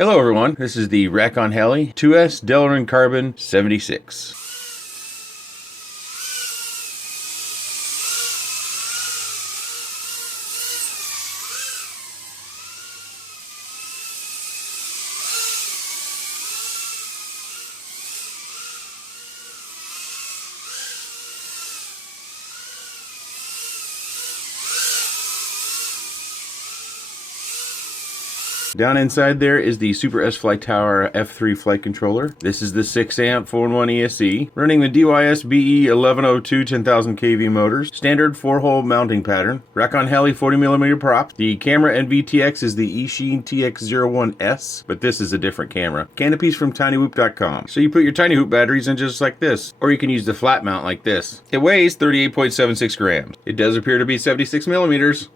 Hello everyone, this is the Rack-On Heli 2S Delrin Carbon 76. Down inside there is the Super S Flight Tower F3 flight controller. This is the 6 amp 4-in-1 ESC, running the DYS BE 1102 10,000 kV motors, standard 4-hole mounting pattern, Rack-On Heli 40mm prop. The camera and VTX is the eSheen TX01S, but this is a different camera. Canopies from tinywhoop.com. So you put your Tiny Whoop batteries in just like this, or you can use the flat mount like this. It weighs 38.76 grams. It does appear to be 76 millimeters.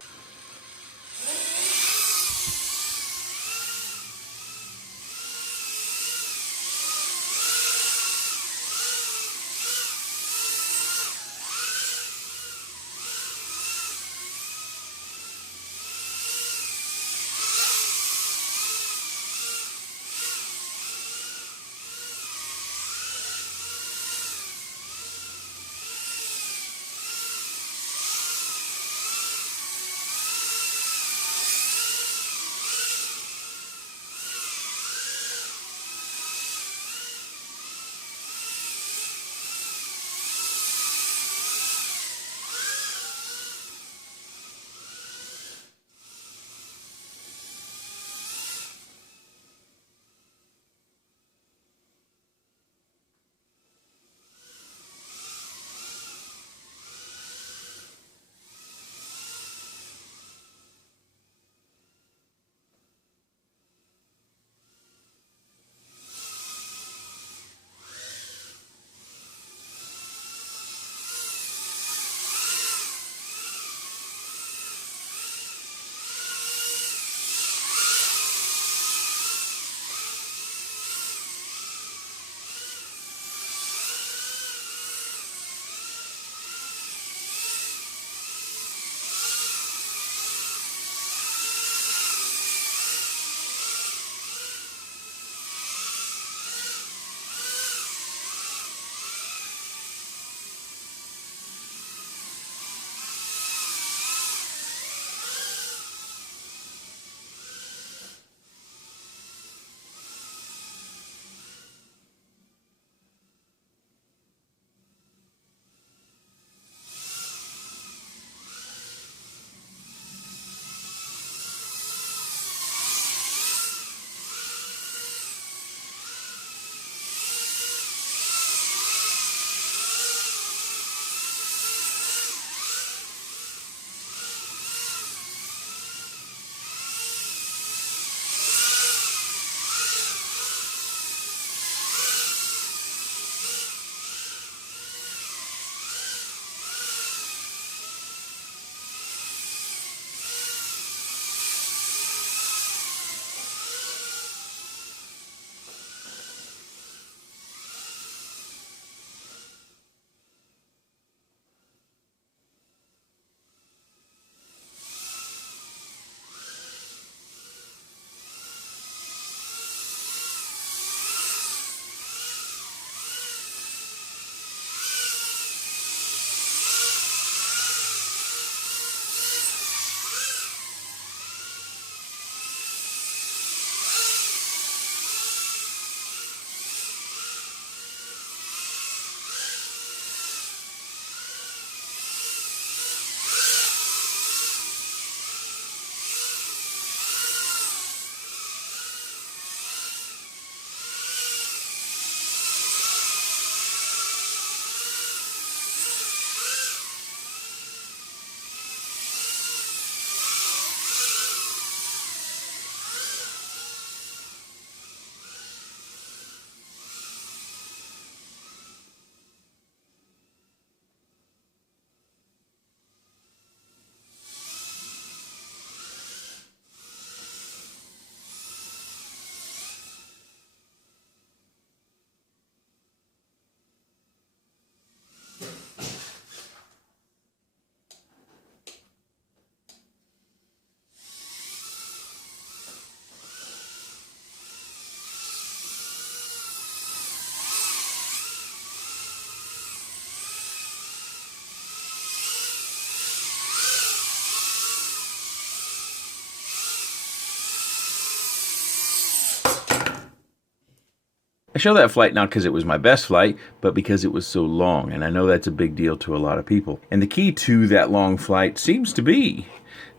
I show that flight not because it was my best flight, but because it was so long, and I know that's a big deal to a lot of people. And the key to that long flight seems to be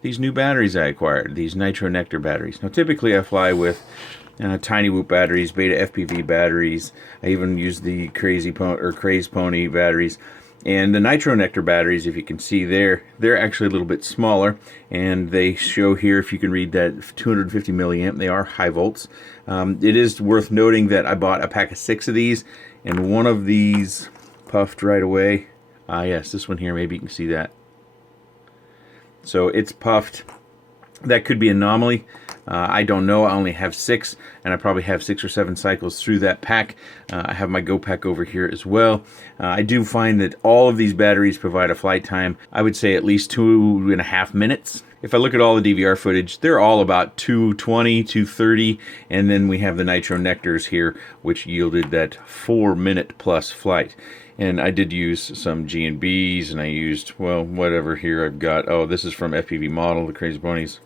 these new batteries I acquired, these Nitro Nectar batteries. Now typically I fly with Tiny Whoop batteries, Beta FPV batteries. I even use the Crazy Pony batteries. And the Nitro Nectar batteries, if you can see there, they're actually a little bit smaller, and they show here, if you can read that, 250 milliamp. They are high volts. It is worth noting that I bought a pack of 6 of these, and one of these puffed right away. Yes, this one here, maybe you can see that. So it's puffed. That could be an anomaly. I don't know. I only have 6, and I probably have 6 or 7 cycles through that pack. I have my Go pack over here as well. I do find that all of these batteries provide a flight time, I would say at least 2.5 minutes. If I look at all the DVR footage, they're all about 2:20, 2:30, and then we have the Nitro Nectars here, which yielded that 4-minute plus flight. And I did use some G&Bs, and I used, well, whatever here I've got. Oh, this is from FPV Model, the Crazy Ponies.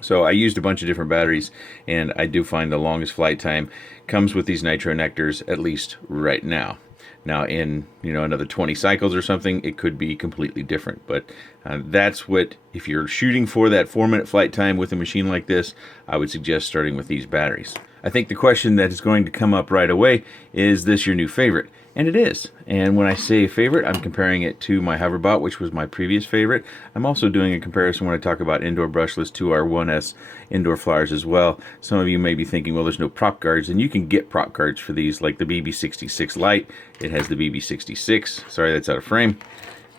So I used a bunch of different batteries, and I do find the longest flight time comes with these Nitro Nectars, at least right now. Now in, another 20 cycles or something, it could be completely different. But that's what, if you're shooting for that 4-minute flight time with a machine like this, I would suggest starting with these batteries. I think the question that is going to come up right away, is this your new favorite? And it is. And when I say favorite, I'm comparing it to my Hoverbot, which was my previous favorite. I'm also doing a comparison when I talk about indoor brushless to our 1S indoor flyers as well. Some of you may be thinking, well, there's no prop guards, and you can get prop guards for these, like the BB66 Lite. It has the BB66. Sorry, that's out of frame.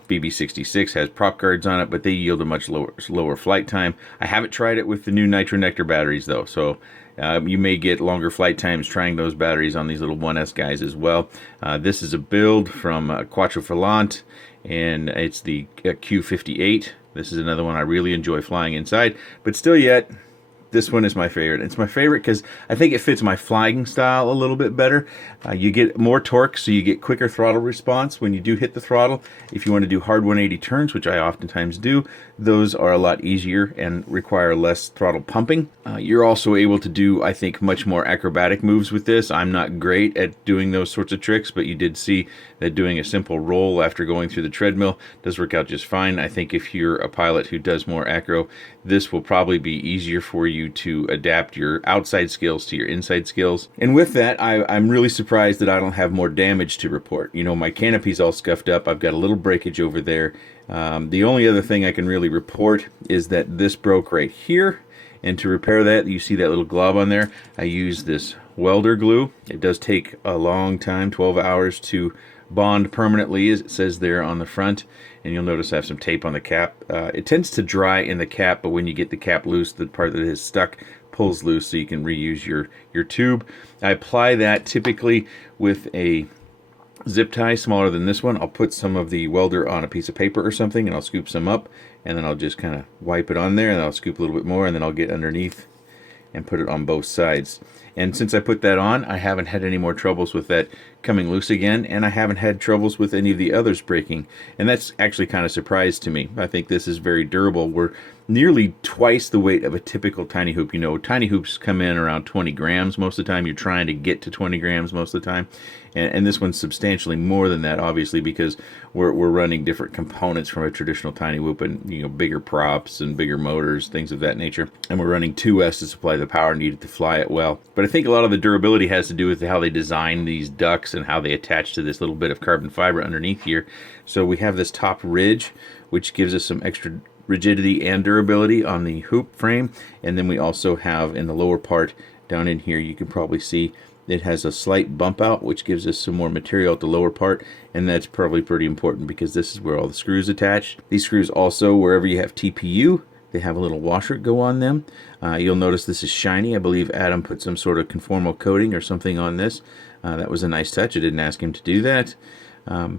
BB66 has prop guards on it, but they yield a much lower flight time. I haven't tried it with the new Nitro Nectar batteries, though, so you may get longer flight times trying those batteries on these little 1S guys as well. This is a build from Quattro Volant, and it's the Q58. This is another one I really enjoy flying inside, but still yet, this one is my favorite. It's my favorite because I think it fits my flying style a little bit better. You get more torque, so you get quicker throttle response when you do hit the throttle. If you want to do hard 180 turns, which I oftentimes do, those are a lot easier and require less throttle pumping. You're also able to do, I think, much more acrobatic moves with this. I'm not great at doing those sorts of tricks, but you did see that doing a simple roll after going through the treadmill does work out just fine. I think if you're a pilot who does more acro, this will probably be easier for you to adapt your outside skills to your inside skills. And with that, I'm really surprised that I don't have more damage to report. My canopy's all scuffed up. I've got a little breakage over there. The only other thing I can really report is that this broke right here. And to repair that, you see that little glob on there, I use this welder glue. It does take a long time, 12 hours to bond permanently, as it says there on the front. And you'll notice I have some tape on the cap. It tends to dry in the cap, but when you get the cap loose, the part that is stuck pulls loose, so you can reuse your tube. I apply that typically with a zip tie smaller than this one. I'll put some of the welder on a piece of paper or something, and I'll scoop some up, and then I'll just kind of wipe it on there, and I'll scoop a little bit more, and then I'll get underneath and put it on both sides. And since I put that on, I haven't had any more troubles with that coming loose again, and I haven't had troubles with any of the others breaking. And that's actually kind of surprised to me. I think this is very durable. We're nearly twice the weight of a typical tiny hoop. Tiny hoops come in around 20 grams most of the time. You're trying to get to 20 grams most of the time. And this one's substantially more than that, obviously, because we're running different components from a traditional tiny whoop, and bigger props and bigger motors, things of that nature. And we're running 2S to supply the power needed to fly it well. But I think a lot of the durability has to do with how they design these ducts and how they attach to this little bit of carbon fiber underneath here. So we have this top ridge, which gives us some extra rigidity and durability on the hoop frame. And then we also have in the lower part down in here, you can probably see it has a slight bump out, which gives us some more material at the lower part, and that's probably pretty important because this is where all the screws attach. These screws also, wherever you have TPU, they have a little washer go on them. You'll notice this is shiny. I believe Adam put some sort of conformal coating or something on this. That was a nice touch. I didn't ask him to do that.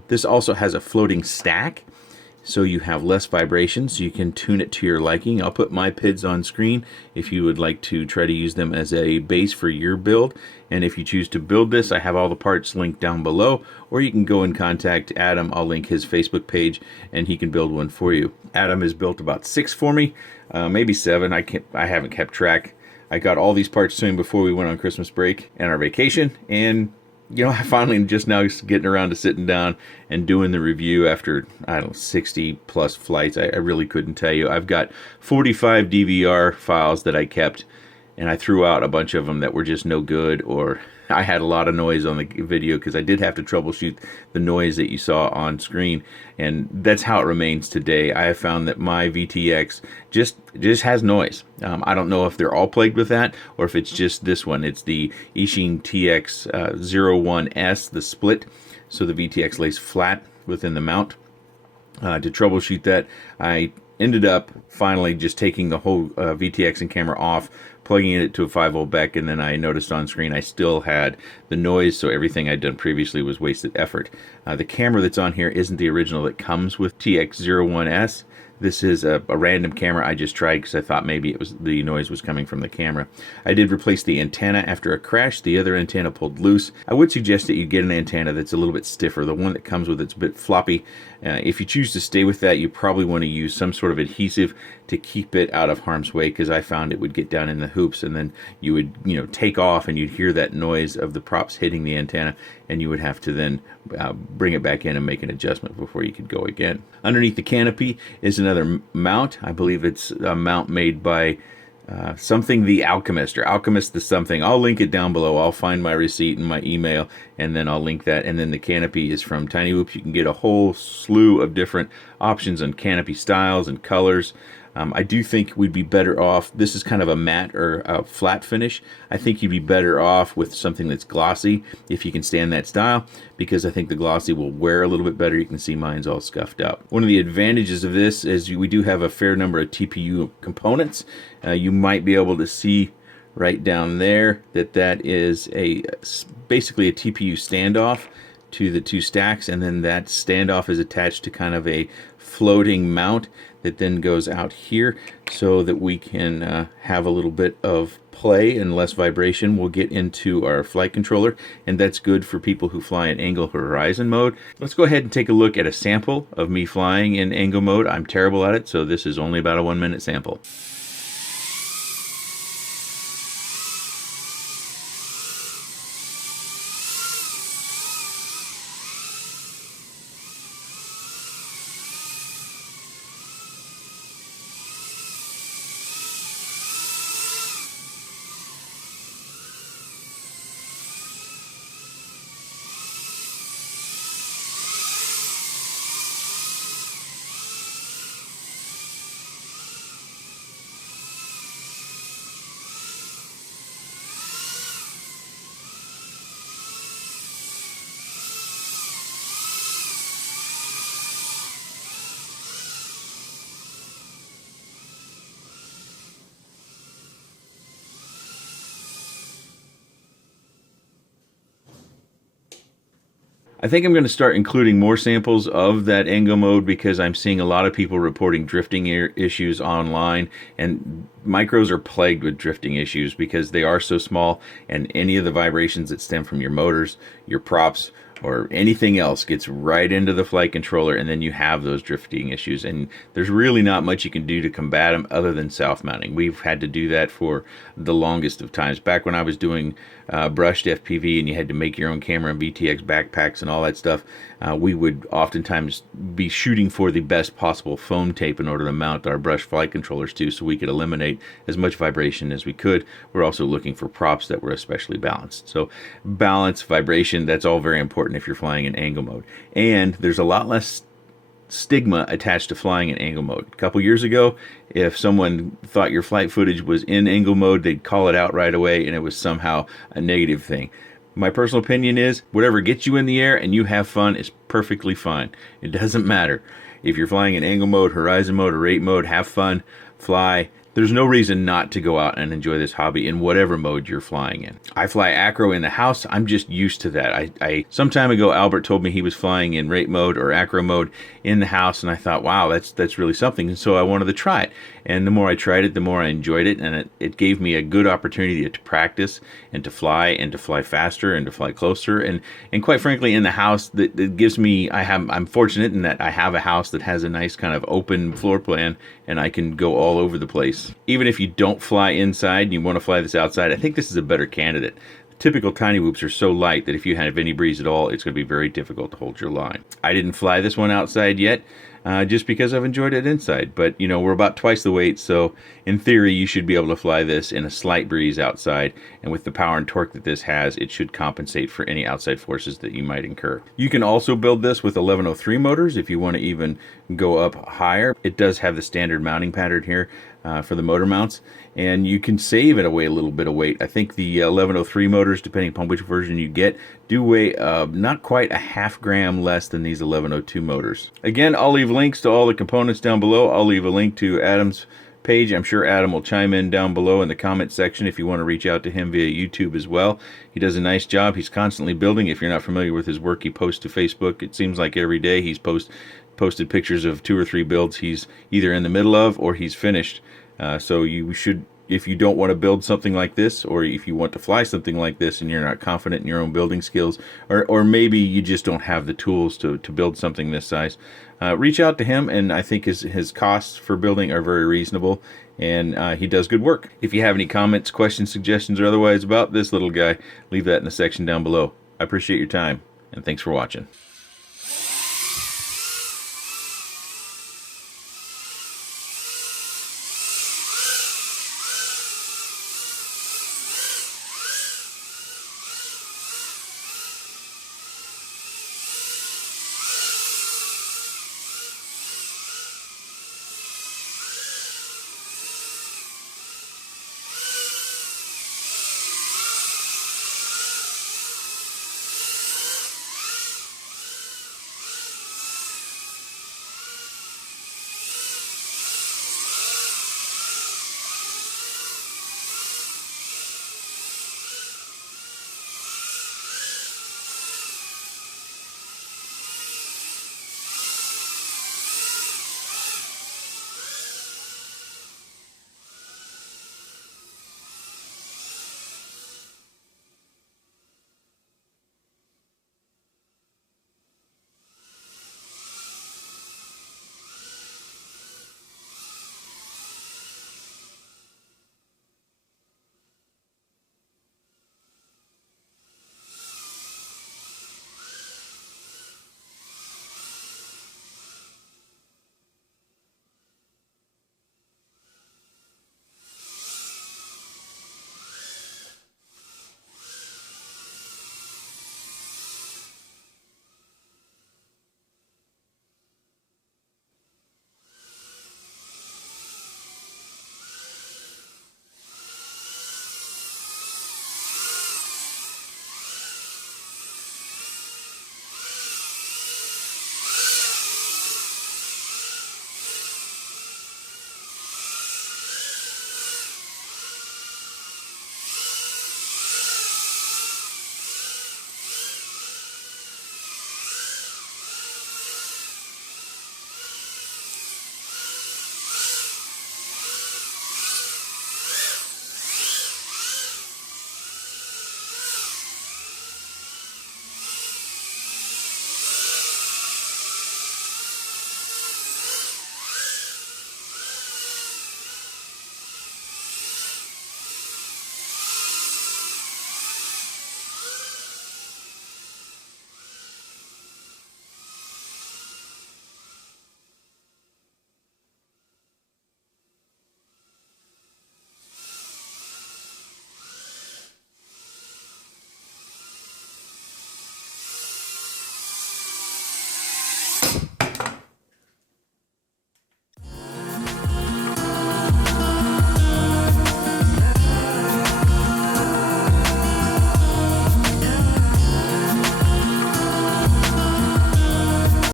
This also has a floating stack, so you have less vibration, so you can tune it to your liking. I'll put my PIDs on screen if you would like to try to use them as a base for your build. And if you choose to build this, I have all the parts linked down below, or you can go and contact Adam. I'll link his Facebook page, and he can build one for you. Adam has built about 6 for me, maybe 7. I haven't kept track. I got all these parts to him before we went on Christmas break and our vacation, and I finally just now getting around to sitting down and doing the review after, I don't know, 60 plus flights. I really couldn't tell you. I've got 45 DVR files that I kept, and I threw out a bunch of them that were just no good, or I had a lot of noise on the video because I did have to troubleshoot the noise that you saw on screen, and that's how it remains today. I have found that my VTX just has noise. I don't know if they're all plagued with that or if it's just this one. It's the Eachine TX01S, the split, so the VTX lays flat within the mount. To troubleshoot that, I ended up finally just taking the whole VTX and camera off, plugging it to a 5-volt back, and then I noticed on screen I still had the noise, so everything I'd done previously was wasted effort. The camera that's on here isn't the original that comes with TX01S. This is a random camera I just tried because I thought maybe the noise was coming from the camera. I did replace the antenna after a crash. The other antenna pulled loose. I would suggest that you get an antenna that's a little bit stiffer. The one that comes with it's a bit floppy. If you choose to stay with that, you probably want to use some sort of adhesive to keep it out of harm's way, because I found it would get down in the hoops, and then you would take off and you'd hear that noise of the props hitting the antenna, and you would have to then bring it back in and make an adjustment before you could go again. Underneath the canopy is another mount. I believe it's a mount made by something the Alchemist, or Alchemist the something. I'll link it down below. I'll find my receipt and my email, and then I'll link that. And then the canopy is from Tiny Whoop. You can get a whole slew of different options on canopy styles and colors. I do think we'd be better off. This is kind of a matte or a flat finish. I think you'd be better off with something that's glossy if you can stand that style, because I think the glossy will wear a little bit better. You can see mine's all scuffed up. One of the advantages of this is we do have a fair number of TPU components. You might be able to see right down there that is basically a TPU standoff to the two stacks, and then that standoff is attached to kind of a floating mount that then goes out here so that we can have a little bit of play and less vibration. We'll get into our flight controller, and that's good for people who fly in angle horizon mode. Let's go ahead and take a look at a sample of me flying in angle mode. I'm terrible at it, so this is only about a 1-minute sample. I think I'm going to start including more samples of that angle mode, because I'm seeing a lot of people reporting drifting issues online, and micros are plagued with drifting issues because they are so small, and any of the vibrations that stem from your motors, your props, or anything else gets right into the flight controller, and then you have those drifting issues, and there's really not much you can do to combat them other than self-mounting. We've had to do that for the longest of times. Back when I was doing brushed FPV and you had to make your own camera and VTX backpacks and all that stuff, we would oftentimes be shooting for the best possible foam tape in order to mount our brush flight controllers to, so we could eliminate as much vibration as we could. We're also looking for props that were especially balanced. So balance, vibration, that's all very important if you're flying in angle mode. And there's a lot less stigma attached to flying in angle mode. A couple years ago, if someone thought your flight footage was in angle mode, they'd call it out right away, and it was somehow a negative thing. My personal opinion is whatever gets you in the air and you have fun is perfectly fine. It doesn't matter. If you're flying in angle mode, horizon mode, or rate mode, have fun, fly. There's no reason not to go out and enjoy this hobby in whatever mode you're flying in. I fly acro in the house. I'm just used to that. Some time ago, Albert told me he was flying in rate mode or acro mode in the house, and I thought, wow, that's really something. And so I wanted to try it. And the more I tried it, the more I enjoyed it, and it gave me a good opportunity to practice and to fly faster and to fly closer. And quite frankly, in the house, that gives me, I'm fortunate in that I have a house that has a nice kind of open floor plan and I can go all over the place. Even if you don't fly inside and you want to fly this outside, I think this is a better candidate. Typical tiny whoops are so light that if you have any breeze at all, it's going to be very difficult to hold your line. I didn't fly this one outside yet, just because I've enjoyed it inside. But, you know, we're about twice the weight, so in theory, you should be able to fly this in a slight breeze outside. And with the power and torque that this has, it should compensate for any outside forces that you might incur. You can also build this with 1103 motors if you want to even go up higher. It does have the standard mounting pattern here for the motor mounts, and you can save it away a little bit of weight. I think the 1103 motors, depending upon which version you get, do weigh not quite a half gram less than these 1102 motors. Again, I'll leave links to all the components down below. I'll leave a link to Adam's page. I'm sure Adam will chime in down below in the comment section if you want to reach out to him via YouTube as well. He does a nice job. He's constantly building. If you're not familiar with his work, he posts to Facebook. It seems like every day he's posted pictures of 2 or 3 builds he's either in the middle of or he's finished. So you should, if you don't want to build something like this, or if you want to fly something like this and you're not confident in your own building skills, or maybe you just don't have the tools to build something this size, reach out to him, and I think his costs for building are very reasonable, and he does good work. If you have any comments, questions, suggestions, or otherwise about this little guy, leave that in the section down below. I appreciate your time, and thanks for watching.